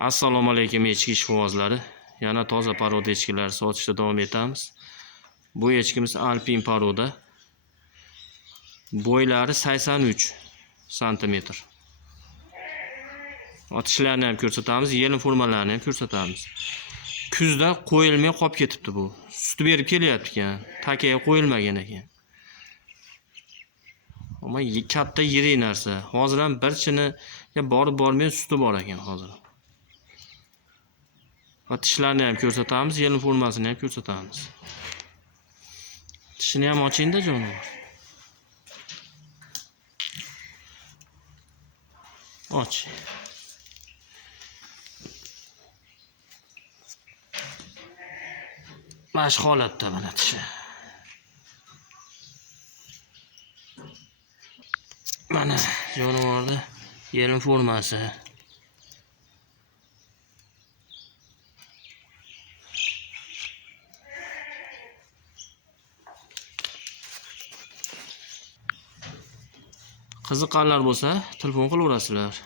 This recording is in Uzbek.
Assalomu alaykum echki ishqibozlari. Yana toza poroda echkilar sotishda davom etamiz. Bu echkimiz Alpin poroda. Bo'ylari 83 sm. Otishlarni ham ko'rsatamiz, yelin formalarini ham ko'rsatamiz. Kuzda qo'yilmay qolib ketibdi bu. Sut berib kelyapti ekan, takaga qo'yilmagan ekan. Ammo katta yirik narsa. Hozir ham bir chiniga borib bormay suti bor ekan hozir. Tishlarni ham ko'rsatamiz, yelin formasini ham ko'rsatamiz. Tishini ham ochingda jonivor. Och. Mana shu holatda mana tishi. Mana jonivorda yelin formasi. Qiziqqanlar bo'lsa, telefon qilaverasizlar.